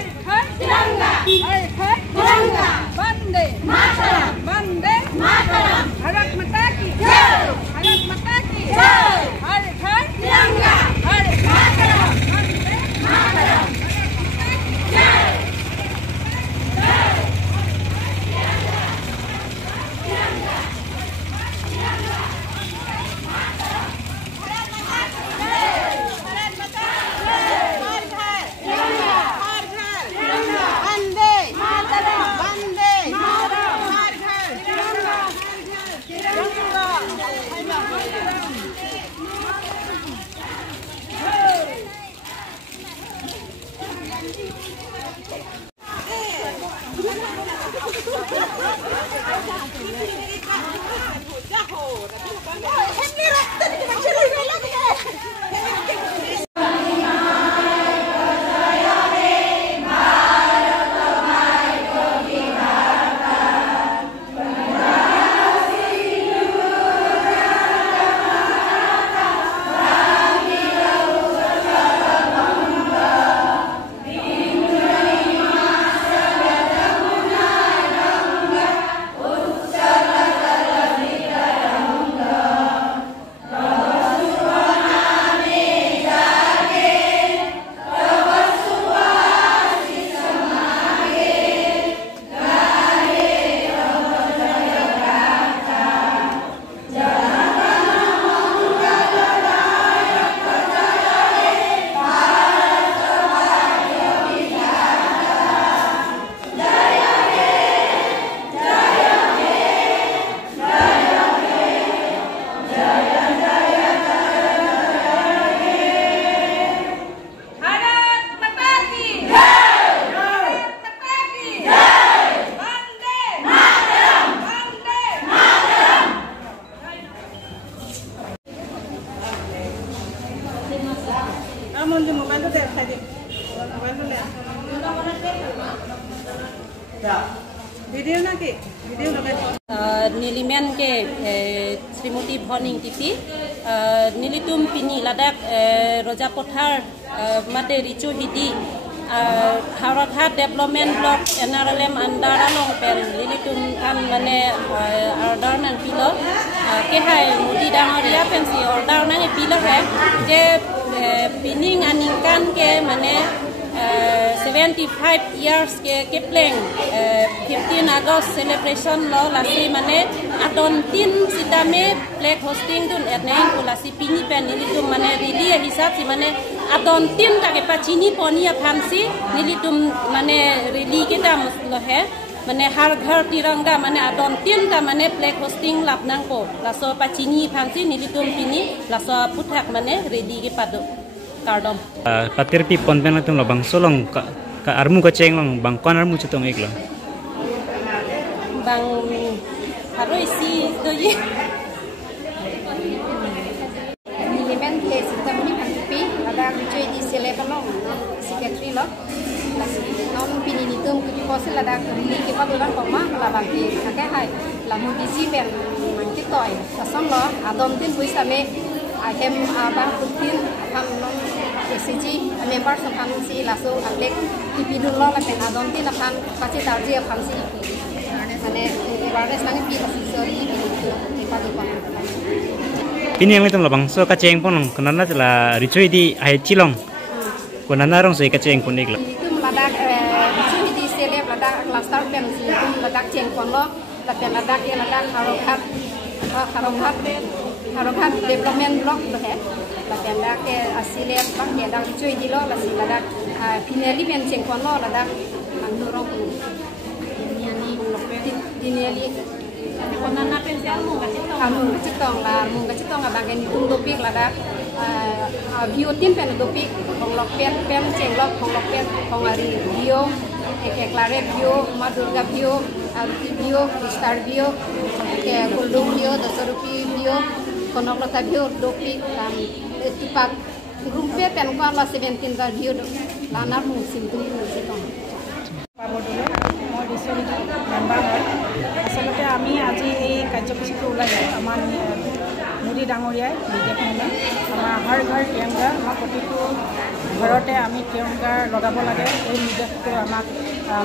हर घर तिरंगा, हर घर तिरंगा, वंदे मातरम, वंदे मातरम, भारत माता की जय, भारत माता की जय, हर घर तिरंगा, हर मातरम, वंदे मातरम, जय। नीलिमेन के श्रीमती भनिंग टीपी नीलितुम पिनी लदाख रोजा पथार मादे रिचु हिदी हारथा डेवलपमेंट ब्लॉक एनआरएलएम अंडारा लोंग पेन नीलितुम थान माने ऑर्डर नन पिलो के हाय मोदी डांगरिया पेंसी ऑर्डर नन पिलो है जे पिनिंग अनिंगकान के माने 75 years ke pleng 15 August celebration lo lasi mane adon tin sitame flag hosting dun etneng kulasi pini pen nilitum mane rili hisab si mane adon tin ta ke pachini ponia phansi nilitum mane rili ke dam lo he mane har ghar tiranga mane adon tin ta mane flag hosting lap nang ko laso pachini phansi nilitum pini laso puthak mane rili ke padu kardom patir pi ponten tum lo bang solong ka armu ka cheng long bang kon armu chutong ek lo bang haroi si to ye नीलिमेन K सितमनी pumping ada Vijay di selebalong secretary lo non pininitum ke posil ada rili ke padulan poma la bagi ka hai la mudisi ben mangki toy asam lo adom tin hui same ahem abang putin ham non SCG members of Hamsi laso atlek ipidun lo la pen adom tin apam pachi tarji Hamsi ane awareness nang pi sorry padu pa ini yang itu lo bang so ka cheng pon kanana la richui di ai chilong kanana rong so ka cheng pon ek lo itu ladak richui di seleb ladak cluster pen si ladak cheng pon lo ladak ladak ya ladak harokat development block lo hai ladak ladak ke asilep bak ya ladak richui di lo lasi ladak finally men cheng pon lo ladak andurong dineli konana pensial mo kacitong la bagian itu topik ladak view tim pen topik konglok pen cenglok konglok pen kongari view eklare view madurga view view star view ke goldung view dasarupi view konoklota view topik tam tipak rumpe pen ko la 17 ta view lanar mu simtul musitong আচলতে আমি আজি এই কাৰ্যসূচীটো ওলাইছোঁ আমাৰ মোদী ডাঙৰীয়াই বিদেশখনে আমাৰ হৰ ঘৰ তিৰংগা আমাৰ প্ৰতিটো ঘৰতে আমি তিৰংগা লগাব লাগে এই নিৰ্দেশটো আমাক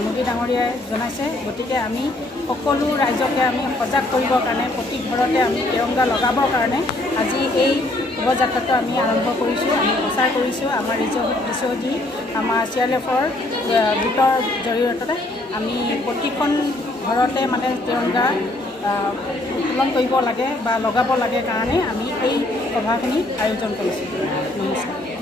মোদী ডাঙৰীয়াই জনাইছে গতিকে আমি সকলো ৰাইজকে আমি সজাগ কৰিবৰ কাৰণে প্ৰতি ঘৰতে আমি তিৰংগা লগাবৰ কাৰণে আজি এই শোভাযাত্ৰাটো আমি আৰম্ভ কৰিছোঁ আমি প্ৰচাৰ কৰিছোঁ আমাৰ ৰিচৌজি আমাৰ CRLFৰ গোটৰ জৰিয়তে আমি প্ৰতিখন ঘৰতে মানে তিৰংগা উত্তোলন কৰিব লাগে বা লগাব লাগে কাৰণে আমি এই সভাখিনি আয়োজন কৰিছোঁ নমস্কাৰ